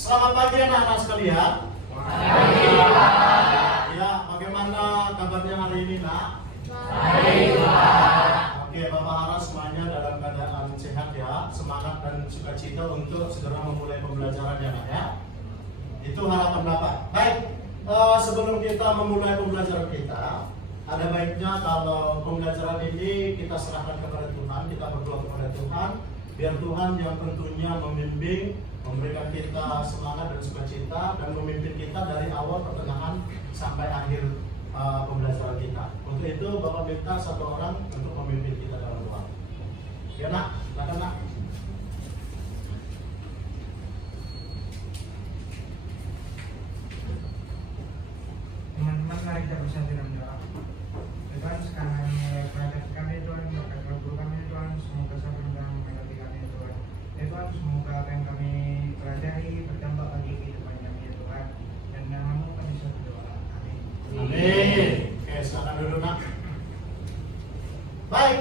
Selamat pagi anak-anak sekalian. Pagi, Pak. Ya, bagaimana kabarnya hari ini, Nak? Baik, Pak. Oke, Bapak harap semuanya dalam keadaan sehat ya, semangat dan sukacita untuk segera memulai pembelajaran ya, Nak ya. Itu harapan Bapak. Baik, sebelum kita memulai pembelajaran kita, ada baiknya kalau pembelajaran ini kita serahkan kepada Tuhan, kita berdoa kepada Tuhan, biar Tuhan yang tentunya membimbing, memberikan kita semangat dan sukacita, dan memimpin kita dari awal, pertengahan, sampai akhir pembelajaran kita. Untuk itu Bapak minta satu orang untuk memimpin kita dalam doa. Ya Nak, silakan Nak. Teman-teman, mari kita bersatu dalam doa. Tuhan, sekarang mulai belajar kami Tuhan, berkat guru kami Tuhan, semoga sabar dan mengerti kami Tuhan. Ya Tuhan, semoga apa yang kami pelajari berdampak bagi kehidupan kami ya Tuhan. Dan namamu kami suatu doa. Amin. Amin. Oke, silakan duduk Nak. Baik,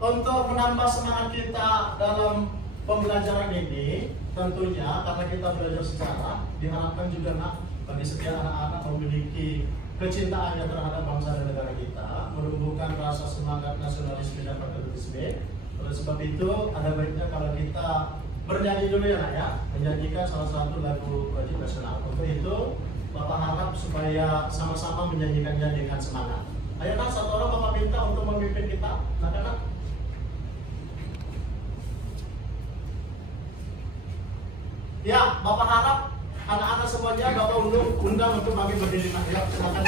untuk menambah semangat kita dalam pembelajaran ini, tentunya karena kita belajar sejarah, diharapkan juga Nak, bagi setiap anak-anak memiliki kecintaannya terhadap bangsa dan negara kita, menumbuhkan rasa semangat nasionalisme dan patriotisme. Oleh sebab itu, ada baiknya kalau kita bernyanyi dulu ya Nak ya, menyanyikan salah satu lagu wajib nasional. Untuk itu, Bapak harap supaya sama-sama menyanyikannya dengan semangat. Ayo Nak, satu orang Bapak minta untuk memimpin kita. Nak. Ya, Bapak harap anak-anak semuanya Bapak undang untuk bagi berdiri Nak. Ya, silakan.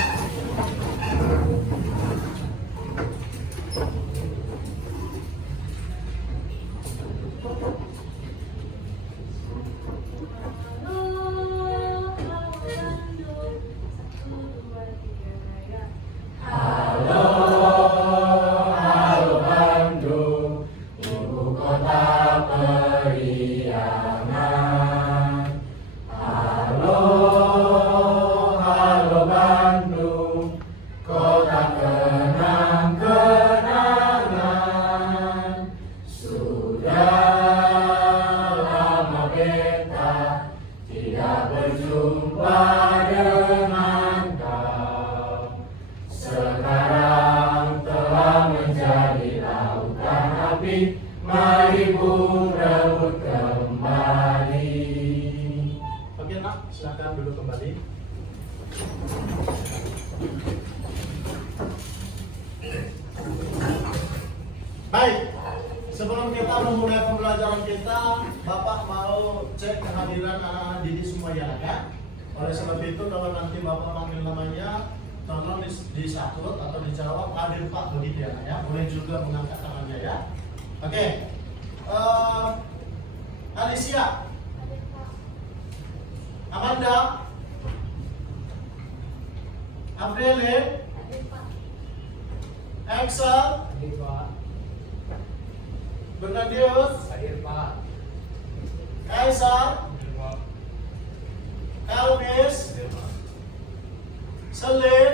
Oke Nak, silakan duduk kembali. Baik, sebelum kita memulai pembelajaran kita, Bapak mau cek kehadiran anak-anak didik semua ya Nak ya. Oleh sebab itu kalau nanti Bapak panggil namanya, tolong disahut atau dijawab hadir Pak begitu ya Nak ya. Boleh juga mengangkat tangannya ya. Oke, Alicia, Amanda, Avril, Axel, Bernadius, Kaisar, Elvis, Selim,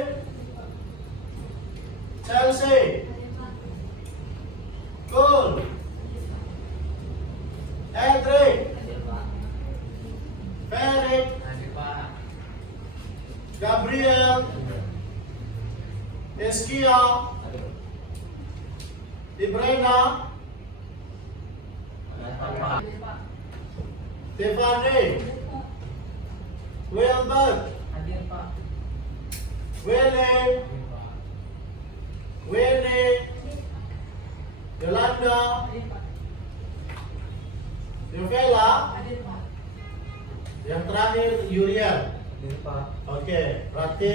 Chelsea, Cool, Edric, Ferik, Gabriel, Eskia, Ibrena, Tiffany, Wilbert, Willie, Winnie, Yolanda, Yuvela, yang terakhir Yurian. Oke, berarti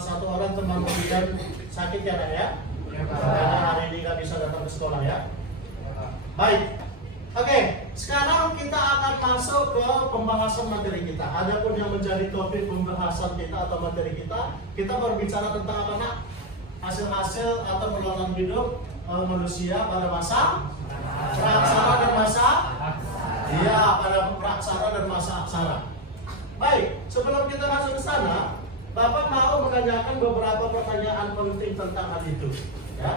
satu orang teman kalian sakit ya Nak ya? Karena hari ini nggak bisa datang ke sekolah ya. Baik. Oke, sekarang kita akan masuk ke pembahasan materi kita. Adapun yang menjadi topik pembahasan kita atau materi kita berbicara tentang apa Nak? Hasil-hasil atau perjalanan hidup manusia pada masa praksara dan masa pada praksara dan masa aksara. Baik, sebelum kita masuk ke sana, Bapak mau menanyakan beberapa pertanyaan penting tentang hal itu. Ya.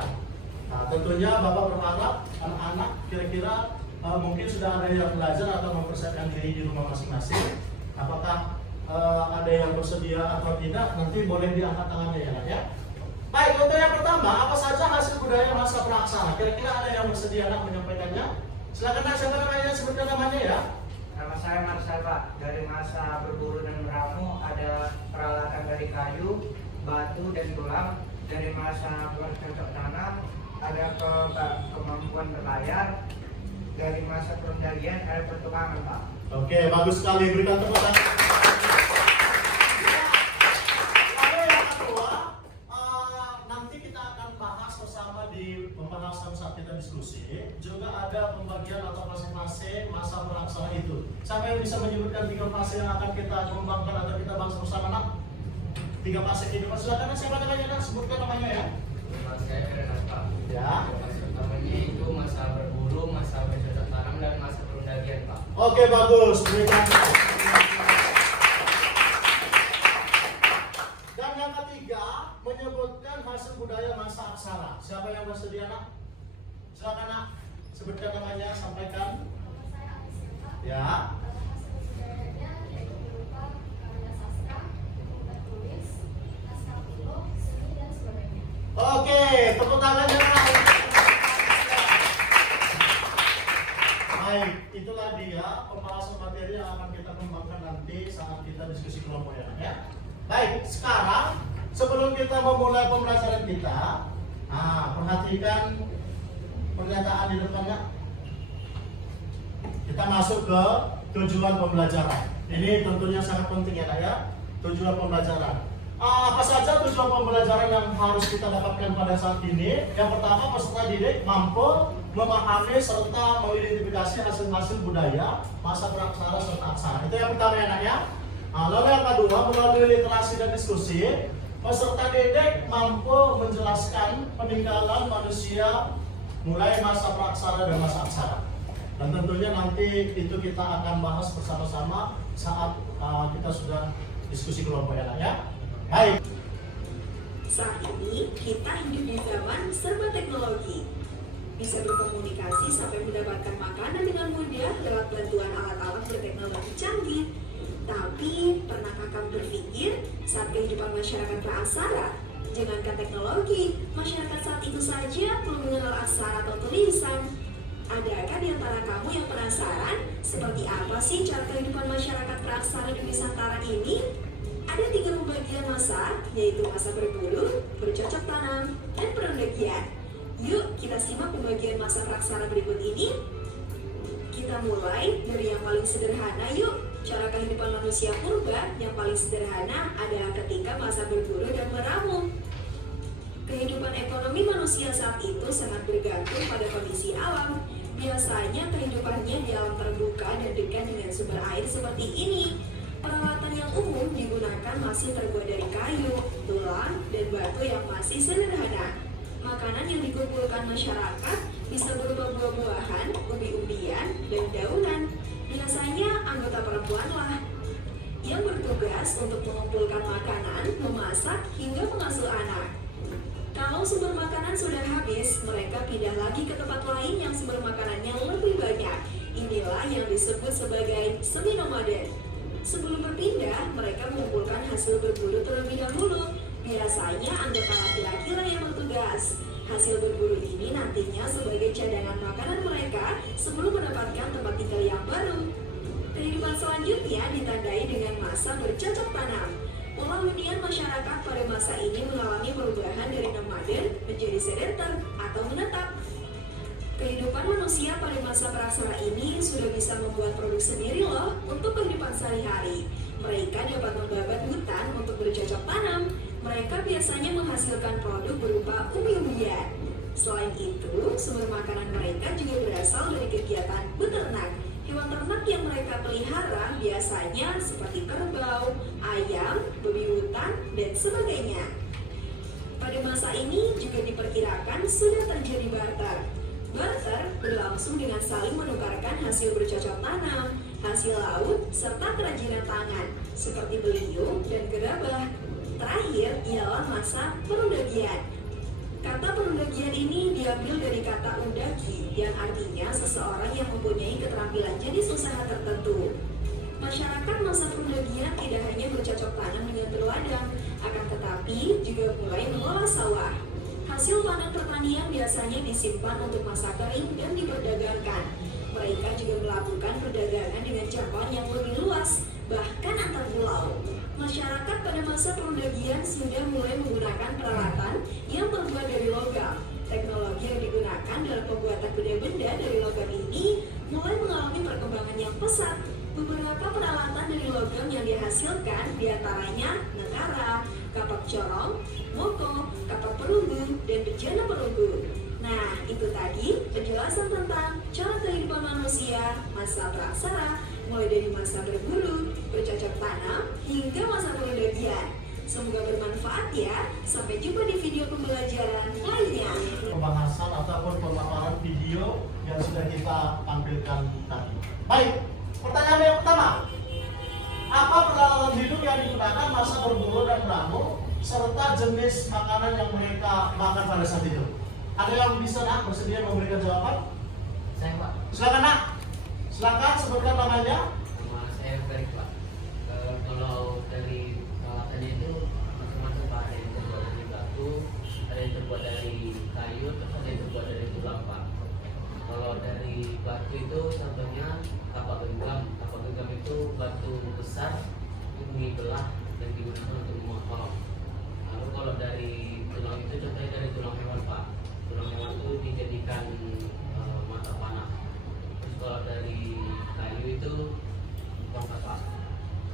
Nah, tentunya Bapak berharap anak-anak kira-kira mungkin sudah ada yang belajar atau mempersiapkan diri di rumah masing-masing. Apakah ada yang bersedia atau tidak? Nanti boleh diangkat tangannya ya, Nak, ya. Baik, untuk yang pertama, apa saja hasil budaya masa praksana? Kira-kira ada yang bersedia Nak menyampaikannya? Silakan Nak, siapa namanya? Sebutkan namanya ya. Nama saya Marsal, Pak. Dari masa berburu dan meramu ada peralatan dari kayu, batu, dan tulang. Dari masa bercocok tanam ada kemampuan berlayar. Dari masa perundalian ada pertukangan, Pak. Oke, bagus sekali. Berikan tepuk tangan. Lalu yang kedua, nanti kita akan bahas bersama di pembahasan saat kita diskusi. Juga ada pembagian atau fase-fase masa praksana itu. Siapa yang bisa menyebutkan 3 fase yang akan kita kembangkan atau kita bahas bersama, Nak? 3 fase kehidupan. Silakan, siapa namanya, Nak? Sebutkan namanya ya. Saya Renat, Pak. Ya. Masa pertamanya itu masa berburu, masa bercocok tanam, dan masa perundalian, Pak. Oke, bagus. Berikan. Dan yang ketiga, menyebutkan hasil budaya masa aksara. Siapa yang bersedia, Nak? Silakan, Nak. Sebutkan namanya, sampaikan. Ya. Oke, tepuk tangannya. Baik, itulah dia pembahasan materi yang akan kita kembangkan nanti saat kita diskusi kelompok ya. Baik, sekarang sebelum kita memulai pembelajaran kita, perhatikan pernyataan di depannya. Kita masuk ke tujuan pembelajaran. Ini tentunya sangat penting ya, Nak, ya. Tujuan pembelajaran. Apa saja tujuan pembelajaran yang harus kita dapatkan pada saat ini? Yang pertama, peserta didik mampu memahami serta mengidentifikasi hasil-hasil budaya, masa praksara serta aksara. Itu yang pertama ya, Nak, ya. Lalu yang kedua, melalui literasi dan diskusi, peserta didik mampu menjelaskan peninggalan manusia mulai masa praksara dan masa aksara. Dan tentunya nanti itu kita akan bahas bersama-sama saat kita sudah diskusi kelompok ya, Nak, ya. Baik. Saat ini kita hidup di zaman serba teknologi. Bisa berkomunikasi sampai mendapatkan makanan dengan mudah lewat bantuan alat-alat berteknologi canggih. Tapi, pernahkah kamu berpikir saat kehidupan masyarakat praksara? Jangankan teknologi, masyarakat saat itu saja belum mengenal aksara atau tulisan. Adakah di antara kamu yang penasaran seperti apa sih cara kehidupan masyarakat praksara di Nusantara ini? Ada 3 pembagian masa, yaitu masa berburu, bercocok tanam, dan perundalian. Yuk, kita simak pembagian masa praksara berikut ini. Kita mulai dari yang paling sederhana yuk. Cara kehidupan manusia purba yang paling sederhana adalah ketika masa berburu dan meramu. Kehidupan ekonomi manusia saat itu sangat bergantung pada kondisi alam. Biasanya kehidupannya di alam terbuka dan dekat dengan sumber air seperti ini. Peralatan yang umum digunakan masih terbuat dari kayu, tulang, dan batu yang masih sederhana. Makanan yang dikumpulkan masyarakat bisa berupa buah-buahan, umbi-umbian, dan daunan. Biasanya anggota perempuanlah yang bertugas untuk mengumpulkan makanan, memasak, hingga mengasuh anak. Kalau sumber makanan sudah habis, mereka pindah lagi ke tempat lain yang sumber makanannya lebih banyak. Inilah yang disebut sebagai semi nomaden. Sebelum berpindah, mereka mengumpulkan hasil berburu terlebih dahulu. Biasanya anggota laki-laki lah yang bertugas. Hasil berburu ini nantinya sebagai cadangan makanan mereka sebelum mendapatkan tempat tinggal yang baru. Kehidupan selanjutnya ditandai dengan masa bercocok tanam. Pola hunian masyarakat pada masa ini mengalami perubahan dari nomaden menjadi sedentar atau menetap. Kehidupan manusia pada masa praksara ini sudah bisa membuat produk sendiri loh untuk kehidupan sehari-hari. Mereka dapat membabat hutan untuk bercocok tanam. Mereka biasanya menghasilkan produk berupa umbi-umbian. Selain itu, sumber makanan mereka juga berasal dari kegiatan beternak. Hewan ternak yang mereka pelihara biasanya seperti kerbau, ayam, babi hutan, dan sebagainya. Pada masa ini juga diperkirakan sudah terjadi barter. Barter berlangsung dengan saling menukarkan hasil bercocok tanam, hasil laut, serta kerajinan tangan, seperti beliung dan gerabah. Terakhir ialah masa perundalian. Kata perundagian ini diambil dari kata undagi yang artinya seseorang yang mempunyai keterampilan jenis usaha tertentu. Masyarakat masa perundagian tidak hanya bercocok tanam dengan berladang, akan tetapi juga mulai mengolah sawah. Hasil panen pertanian biasanya disimpan untuk masa kering dan diperdagangkan. Mereka juga melakukan perdagangan dengan jangkauan yang lebih luas, bahkan antar pulau. Masyarakat pada masa perundagian sudah mulai menggunakan peralatan yang terbuat dari logam. Teknologi yang digunakan dalam pembuatan benda-benda dari logam ini mulai mengalami perkembangan yang pesat. Beberapa peralatan dari logam yang dihasilkan diantaranya negara, kapak corong, moko, kapak perunggu, dan bejana perunggu. Nah, itu tadi penjelasan tentang cara kehidupan manusia masa praksara, mulai dari masa berburu, bercocok tanam, hingga masa perundagian. Semoga bermanfaat ya. Sampai jumpa di video pembelajaran lainnya. Pembahasan ataupun pemaparan video yang sudah kita tampilkan tadi. Baik, pertanyaan yang pertama. Apa peralatan hidup yang digunakan masa berburu dan beramu serta jenis makanan yang mereka makan pada saat itu? Ada yang bisa nak bersedia memberikan jawaban? Saya Pak. Silakan nak. Silakan sebutkan namanya. Nama saya Ferry Pak. Kalau dari peralatannya itu macam-macam Pak. Ada yang terbuat dari batu, ada yang terbuat dari kayu, terus ada yang terbuat dari tulang Pak. Kalau dari batu itu contohnya kapak genggam. Kapak genggam itu batu besar yang dibelah dan digunakan untuk membuat kolom. Lalu kalau dari tulang itu contohnya dari tulang hewan Pak. Tulang hewan itu dijadikan mata panah. Terus kalau dari kayu itu tongkat Pak.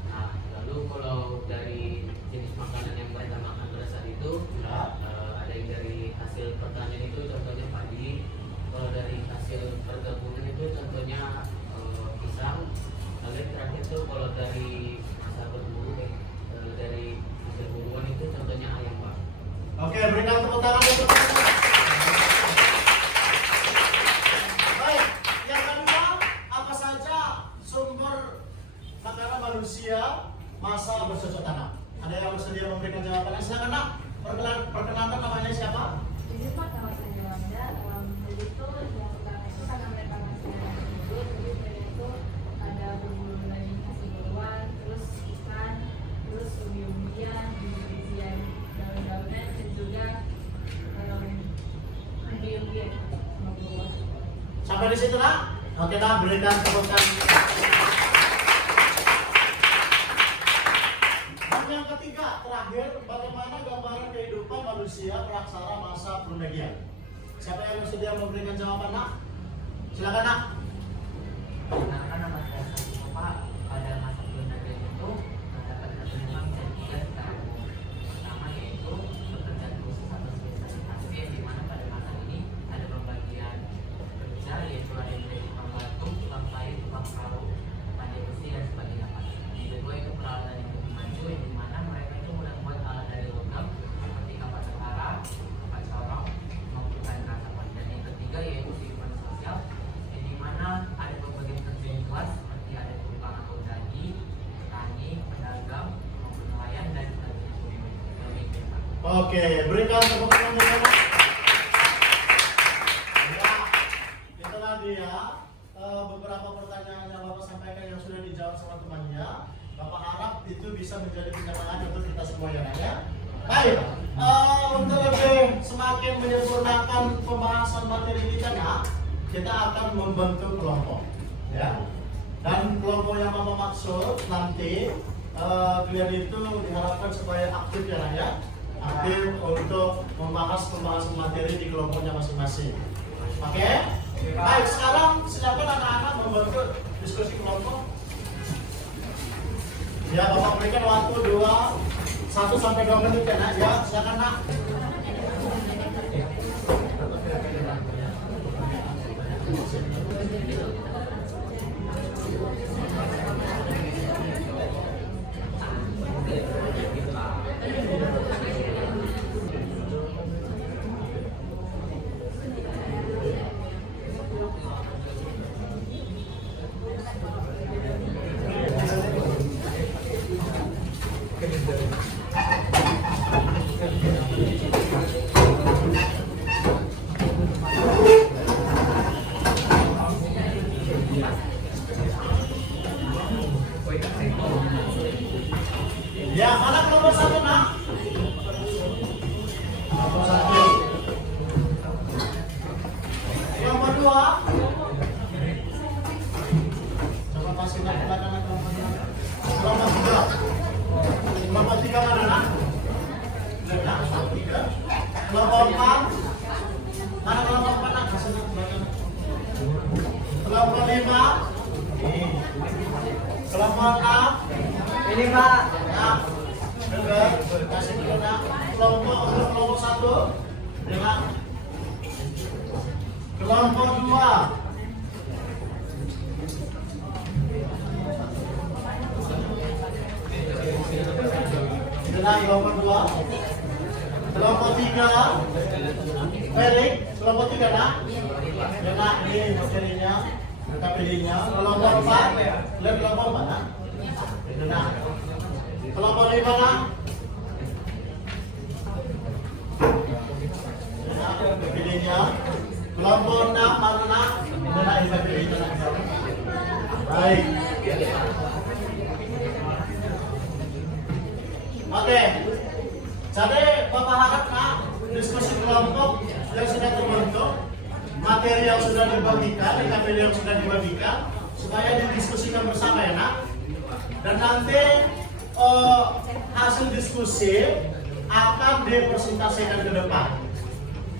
Nah, lalu kalau dari jenis makanan yang mereka makan pada saat itu ada yang dari hasil pertanian itu contohnya padi. Kalau dari hasil perkebunan itu contohnya pisang. Lalu yang terakhir itu kalau dari masa berburu dari hasil buruan itu contohnya ayam Pak. Oke, berikan tepuk tangan untuk baik, yang kedua, apa saja sumber makanan manusia masa bercocok tanam? Ada yang bersedia memberikan jawabannya? Silakan nak. Perkenalkan namanya siapa? Jadi Pak, kalau saya Wanda, jadi itu yang pertama itu karena mereka masih hidup, jadi mereka itu ada berburu daging hasil buruan, terus ikan, terus umbi-umbian, biji-bijian, daun-daunan, dan juga umbi-umbian sama buah. Sampai di situ nak? Oke nak, berikan tepuk tangan. Dan yang ketiga, terakhir, bagaimana gambaran kehidupan manusia praksara masa perundagian? Siapa yang bersedia memberikan jawaban nak? Silakan nak. Karena nama saya Satu Pak, pada masa perundagian itu terdapat satu memang dan tiga tahap. Pertama yaitu pekerjaan khusus atau spesialisasi, di mana pada masa ini ada pembagian kerja, yaitu ada yang menjadi tukang batu, tukang kayu, tukang karung, pandai besi dan sebagainya Pak. Yang kedua itu peralatan yang lebih maju, yang di mana mereka itu mulai membuat alat dari logam seperti kapak negara, kapak corong, maupun kain kasapan. Dan yang ketiga yaitu kehidupan sosial, yang di mana ada pembagian kerja yang luas seperti ada tukang atau dagi, petani, pedagang, maupun nelayan dan sebagainya. Oke, berikan tepuk tangan untuk nak. Ya, itulah dia beberapa pertanyaan yang Bapak sampaikan yang sudah dijawab sama temannya. Bapak harap itu bisa menjadi pencerahan untuk kita semua ya. Baik, untuk lebih semakin menyempurnakan pembahasan materi kita akan membentuk kelompok, ya. Dan kelompok yang Bapak maksud nanti kalian itu diharapkan supaya aktif ya, Nak, ya. Aktif untuk membahas pembahasan materi di kelompoknya masing-masing. Oke? Baik, sekarang silakan anak-anak membentuk diskusi kelompok. Ya, Bapak berikan waktu 1 sampai 2 menit ya, Nak. Ya, silakan Nak. kelompok 1 nak. Kelompok 1. Kelompok 2. Coba kasih belakang kelompok 2. Kelompok 3. Kelompok 3 mana nak? Nah, 3. Kelompok 4. Mana kelompok 4 nak? Kasih belakang. Kelompok 5. Ini. Kelompok 6. Ini Pak. Nah, dengar, kasih dulu nak. Kelompok 1. Dengar. Kelompok 2. Dengar kelompok 2. Kelompok 3. Felix, kelompok 3 nak. Dengar ini materinya. Kita pilihnya. Kelompok 4. Lihat kelompok 4 nak. Dengar. Kelompok 5 nak. Pilihnya. Kelompok 6 mana nak? Dengar ini pilihnya nak. Baik. Oke. Jadi Bapak harap nak diskusi kelompok yang sudah terbentuk, materi yang sudah dibagikan, materi yang sudah dibagikan, supaya didiskusikan bersama ya nak. Dan nanti hasil diskusi akan dipresentasikan ke depan.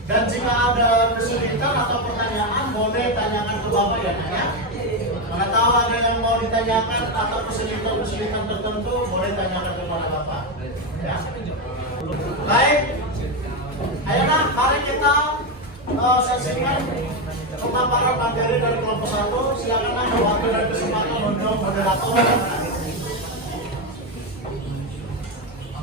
Dan jika ada kesulitan atau pertanyaan, boleh tanyakan ke Bapak ya nak ya. Mana tahu ada yang mau ditanyakan atau kesulitan tertentu, boleh tanyakan kepada Bapak. Ya. Baik. Ayo nak, mari kita saksikan pemaparan materi dari kelompok 1. Silakan nak, waktu dan kesempatan untuk moderator.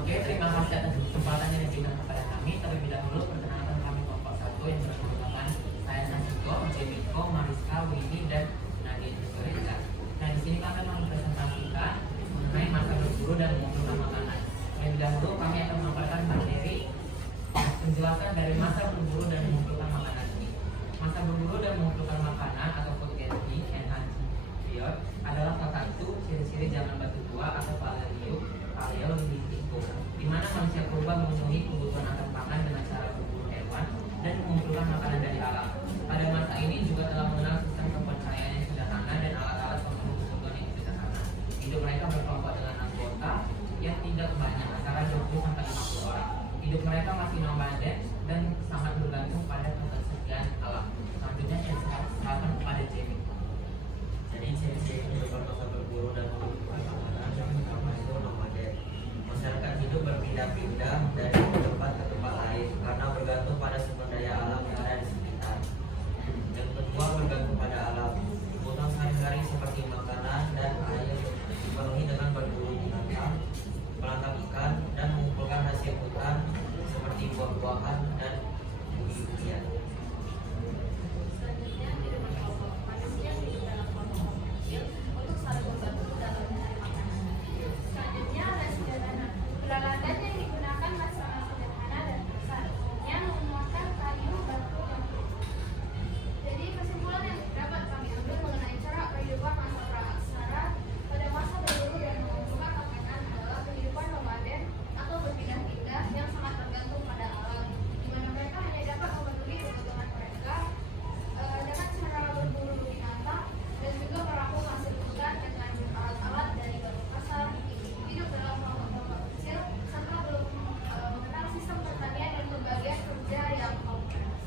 Oke, terima kasih atas kesempatan yang diberikan kepada kami. Terlebih dahulu perkenalkan kami kelompok 1 yang beranggotakan saya Nasiko, Jemiko, Mariska, Winnie, dan Nadine Sukureza. Nah, di sini kami akan mempresentasikan mengenai masa berburu dan mengumpulkan makanan. Terlebih dahulu kami akan memaparkan materi penjelasan dari masa berburu dan mengumpulkan makanan ini. Masa berburu dan mengumpulkan makanan atau food gathering and hunting period adalah salah satu ciri-ciri zaman batu tua atau paleolitikum, di mana manusia purba memenuhi kebutuhan akan pangan dengan cara berburu hewan dan mengumpulkan makanan dari alam. Pada masa ini juga telah mengenal sistem kepercayaan yang sederhana dan alat-alat pemenuh kebutuhan yang sederhana. Hidup mereka berkelompok dengan anggota yang tidak banyak, antara 20 sampai 50 orang. Hidup mereka masih nomaden dan sangat bergantung pada ketersediaan alam. Selanjutnya saya serahkan kepada Jamie. Jadi ciri-ciri kehidupan masa berburu dan mengumpulkan makanan yang pertama itu nomaden. Masyarakat hidup berpindah-pindah dari tempat ke tempat lain karena bergantung pada sumber daya alam yang ada di sekitar. Yang kedua, bergantung pada alam. Kebutuhan sehari-hari seperti makanan dan air dipenuhi dengan berburu binatang, menangkap ikan, dan mengumpulkan hasil hutan seperti buah-buahan dan bumi-bumian. Selanjutnya, kehidupan kelompok. Manusia hidup dalam kelompok kecil untuk saling membantu dalam mencari makanan. Selanjutnya, ada sederhana. Peralatan yang digunakan sangat sederhana dan besar, yang menggunakan kayu, batu, dan kulit. Jadi, kesimpulan yang dapat kami ambil mengenai cara kehidupan masa praaksara pada masa berburu dan mengumpulkan makanan adalah kehidupan nomaden atau berpindah-pindah yang sangat tergantung pada alam, di mana mereka hanya dapat memenuhi kebutuhan mereka dengan cara berburu binatang dan juga merangkul hasil hutan dengan alat-alat dari batu kasar. Hidup dalam kelompok kecil serta belum mengenal sistem pertanian dan pembagian kerja yang kompleks.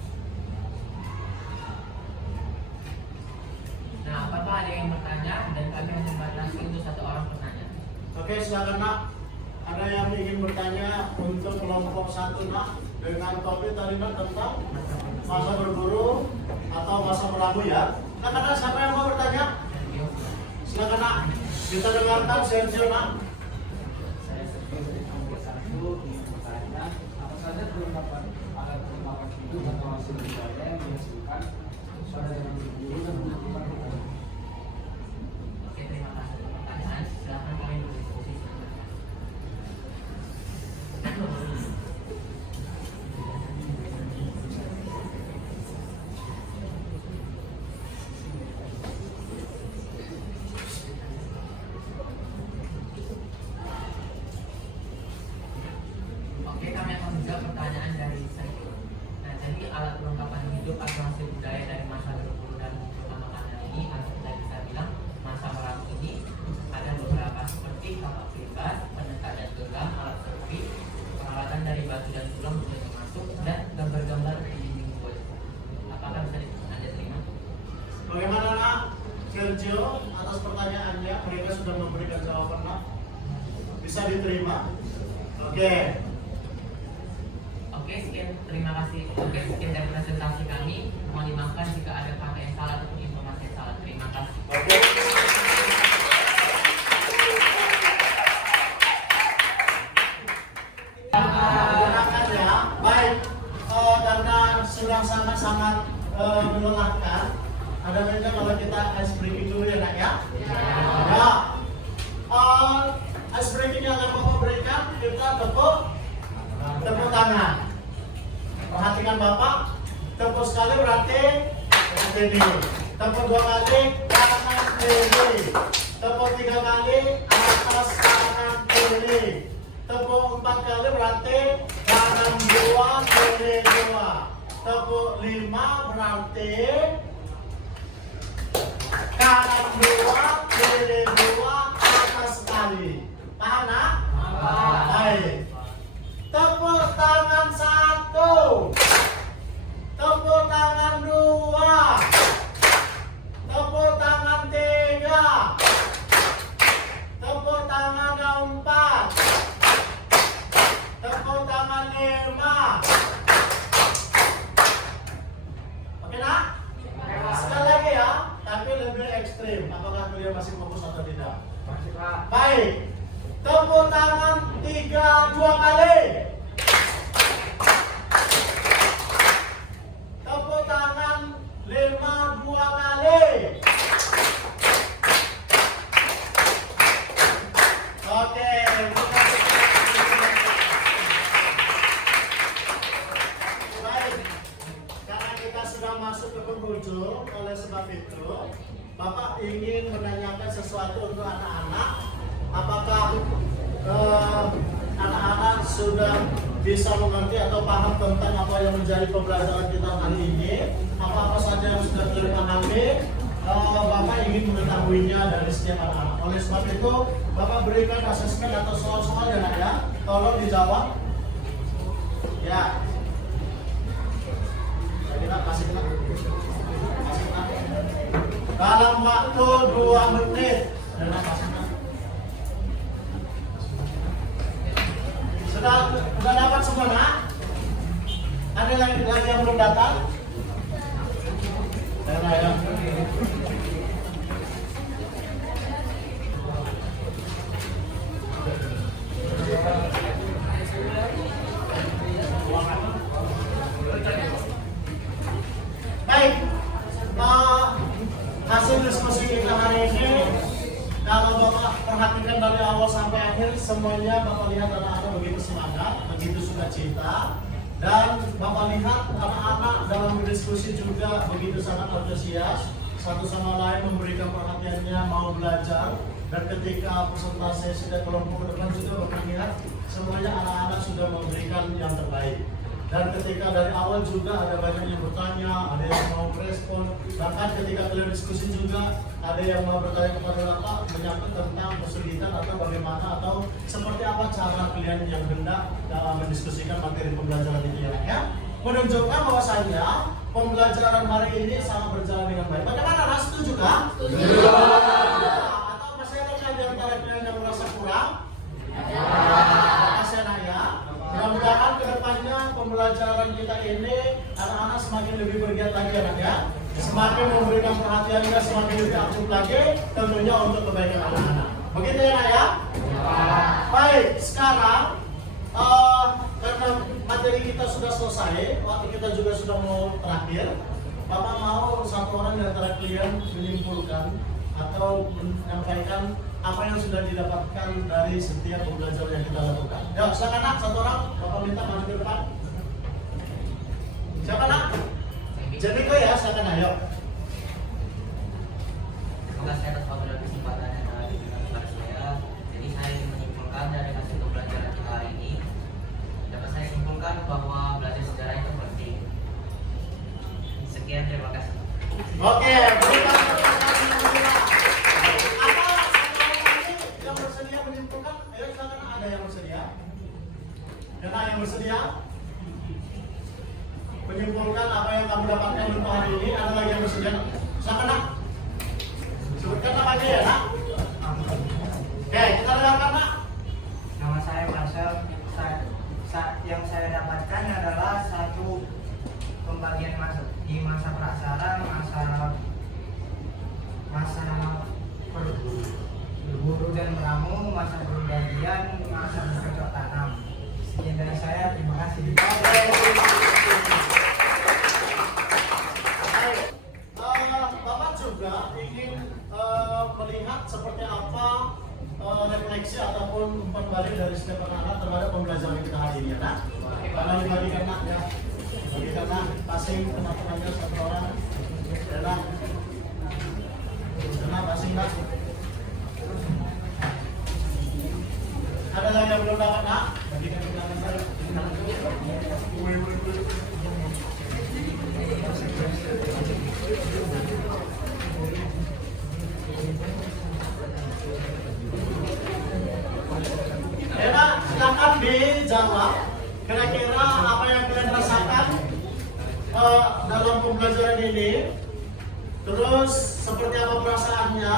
Nah, apakah ada yang bertanya dan kami akan membatasi untuk 1 orang bertanya. Oke, silakan nak. Ada yang ingin bertanya untuk kelompok 1 nak dengan topik tadi nak tentang masa berburu atau masa melamu ya. Nah, ada siapa yang mau bertanya? Silakan nak. Kita dengarkan Sergio nak. Saya sebagai kelompok 1 ingin bertanya apa saja perlengkapan alat perlengkapan hidup atau hasil budaya yang dihasilkan pada zaman berburu dan mengumpulkan makanan. Oke, terima kasih untuk pertanyaan. Silakan kami berdiskusi selanjutnya. batu dan tulang sudah termasuk dan gambar-gambar di dinding gua. Apakah bisa Anda terima? Bagaimana nak Sergio atas pertanyaannya? Mereka sudah memberikan jawaban nak. Bisa diterima? Oke. Oke, sekian, terima kasih. Oke, sekian dari presentasi kami. Mohon dimaafkan jika ada kata yang salah ataupun informasi yang salah. Terima kasih. Oke. Gunakan ya. Baik. Karena sudah sangat-sangat melelahkan, ada baiknya kalau kita ice breaking dulu ya nak ya. Ya. Ice breaking yang akan Bapak berikan, kita tepuk tangan. Perhatikan Bapak, tepuk sekali berarti ini. Tepuk 2 kali kanan kiri. Tepuk 3 kali atas kanan kiri. Tepuk 4 kali berarti kanan 2 kiri 2. Tepuk 5 berarti kanan 2 kiri 2 atas sekali. Paham nak? Baik. Tepuk tangan 1. Tepuk tangan 2. Tepuk tangan 3. Tepuk tangan 4. Tepuk tangan 5. Oke nak? Sekali lagi ya, tapi lebih ekstrim. Apakah kalian masih fokus atau tidak? Masih Pak. Baik. Tepuk tangan 3 2 kali. Tepuk tangan 5 2 kali. Oke, baik. Karena kita sudah masuk ke penghujung, oleh sebab itu Bapak ingin menanyakan sesuatu untuk anak-anak. Apakah anak-anak sudah bisa mengerti atau paham tentang apa yang menjadi pembelajaran kita hari ini? Apa-apa saja yang sudah terpahami, Bapak ingin mengetahuinya dari setiap anak-anak. Oleh sebab itu, Bapak berikan asesmen atau soal-soal ya nak ya. Tolong dijawab. Ya. Saya kira kasih kena. Dalam waktu 2 menit. Sudah dapat semua nak? Ada lagi yang belum datang? Ya. Baik, hasil diskusi kita hari ini, kalau Bapak perhatikan dari awal sampai akhir, semuanya Bapak lihat anak-anak begitu semangat, begitu sukacita, dan Bapak lihat anak-anak dalam berdiskusi juga begitu sangat antusias, satu sama lain memberikan perhatiannya, mau belajar, dan ketika presentasi sudah kelompok depan juga Bapak lihat semuanya anak-anak sudah memberikan yang terbaik. Dan ketika dari awal juga ada banyak yang bertanya, ada yang mau merespon, bahkan ketika kalian diskusi juga ada yang mau bertanya kepada Bapak menyangkut tentang kesulitan atau bagaimana atau seperti apa cara kalian yang hendak dalam mendiskusikan materi pembelajaran itu ya. Menunjukkan bahwasanya pembelajaran hari ini sangat berjalan dengan baik. Bagaimana? Ras setuju kah? Setuju. Atau masih ada di antara kalian yang merasa kurang? Masih ada ya. Mudah-mudahan kedepannya pembelajaran kita ini anak-anak semakin lebih bergiat lagi ya. Semakin memberikan perhatian dan semakin lebih aktif lagi tentunya untuk kebaikan anak-anak. Begitu ya nak ya? Baik, sekarang karena materi kita sudah selesai, waktu kita juga sudah mau terakhir. Bapak mau satu orang di antara kalian menyimpulkan atau menyampaikan apa yang sudah didapatkan dari setiap pembelajaran yang kita lakukan. Ya, silakan nak, satu orang. Bapak minta maju ke depan. Siapa nak? Jemiko ya, silakan ayo. Terima kasih atas waktu dan kesempatan yang telah diberikan kepada saya. Jadi saya ingin menyimpulkan dari hasil pembelajaran kita hari ini, dapat saya simpulkan bahwa belajar sejarah itu penting. Sekian, terima kasih. Oke, berikan yang bersedia menyimpulkan? Ayo silakan, ada yang bersedia? Karena yang yang bersedia? Menyimpulkan apa yang kamu dapatkan untuk hari ini, ada lagi yang bersedia? Silakan nak. Sebutkan namanya ya nak. Oke, kita dengarkan nak. Nama saya Marcel. Yang saya dapatkan adalah satu pembagian masa di masa praksara, masa berburu dan meramu, masa pergantian, masa bercocok tanam. Sekian dari saya, terima kasih. Bapak juga ingin melihat seperti apa refleksi ataupun umpan balik dari setiap anak terhadap pembelajaran kita hari ini ya nak. Karena dibagikan nak ya, bagikan nak pasing teman-temannya satu orang ya nak. Nak pasing nak. Ada lagi yang belum dapat nak? Bagikan kita nak. Silakan dijawab kira-kira apa yang kalian rasakan dalam pembelajaran ini, terus seperti apa perasaannya,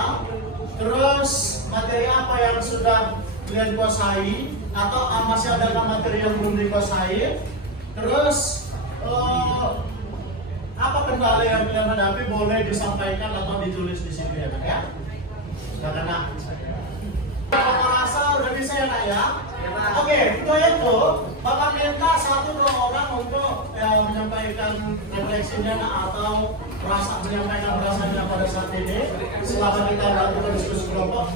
terus materi apa yang sudah kalian kuasai atau masih ada materi yang belum dikuasai, terus apa kendala yang kalian hadapi boleh disampaikan atau ditulis di sini ya. Silakan nak. Bapak rasa udah bisa ya nak ya? Oke, itu Bapak minta 1-2 orang untuk menyampaikan refleksinya atau menyampaikan perasaannya pada saat ini. Silakan kita lakukan diskusi kelompok.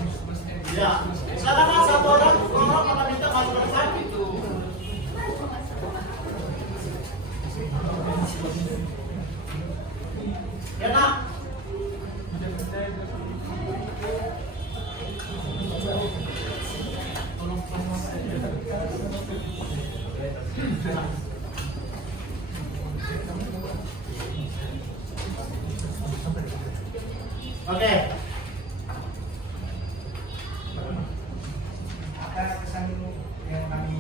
Ya, silakan nak 1 orang Bapak minta maju ke depan. Ya nak. Oke. Apa kesan yang kami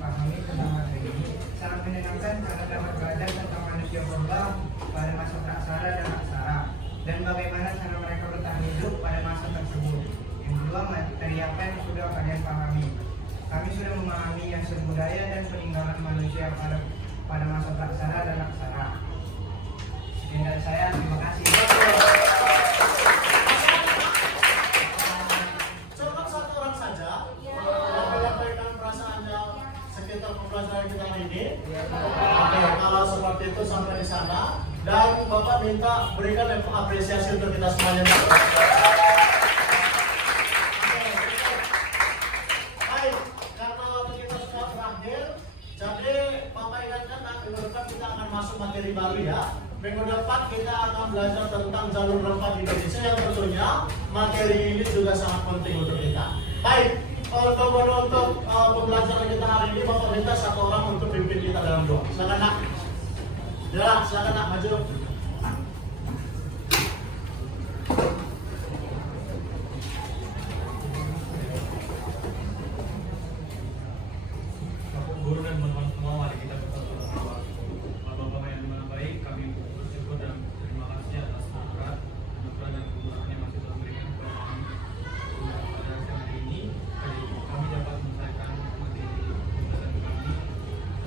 pahami tentang materi ini? Sangat menyenangkan karena dapat belajar tentang manusia purba pada masa praksara dan aksara, dan bagaimana cara mereka bertahan hidup pada masa tersebut. Yang kedua, materi apa yang sudah kalian pahami? Kami sudah memahami asal budaya dan peninggalan manusia pada masa praksara dan aksara. Sekian dari saya, terima kasih. Cukup 1 orang saja yang menyampaikan perasaannya sekitar pembelajaran kita hari ini. Oke, kalau seperti itu sampai di sana. Dan Bapak minta berikan apresiasi untuk kita semuanya. Baik, karena waktu kita sudah berakhir, jadi Bapak ingatkan minggu depan kita akan masuk materi baru ya. Minggu depan kita akan belajar tentang jalur rempah di Indonesia yang tentunya materi ini juga sangat penting untuk kita. Baik, untuk pembelajaran kita hari ini Bapak minta 1 orang untuk pimpin kita dalam doa. Silakan nak. Ya, silakan nak maju. Bapak Guru dan teman-teman semua, mari kita berdoa. Bapak-bapak yang baik, kami bersyukur dan terima kasih atas berkat, anugerah dan kemurahan yang masih telah berikan kepada kami. Pada siang hari ini, kami dapat menyelesaikan materi pembelajaran kami.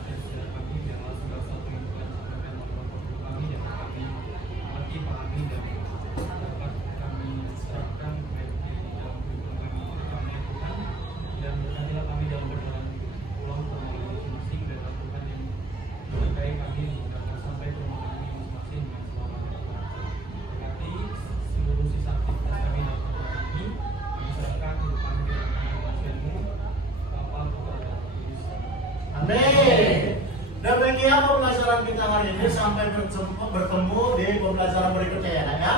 Dan sejarah kami biarlah segala sesuatu yang Tuhan sampaikan oleh Bapak Guru kami dapat kami mengerti, pahami dan dapat kami serahkan baik di dalam kehidupan kami Tuhan. Dan berkatilah kami dalam perjalanan pulang ke rumah masing-masing dan Tuhan yang berkahi kami dan sampai ke rumah kami masing-masing dengan selamat. Berkati seluruh sisa aktivitas kami dalam perjalanan ini, kami serahkan hidup kami di dalam kehadiran-Mu, Bapa kepada Yesus. Amin. Demikian pembelajaran kita hari ini, sampai bertemu di pembelajaran berikutnya ya nak ya.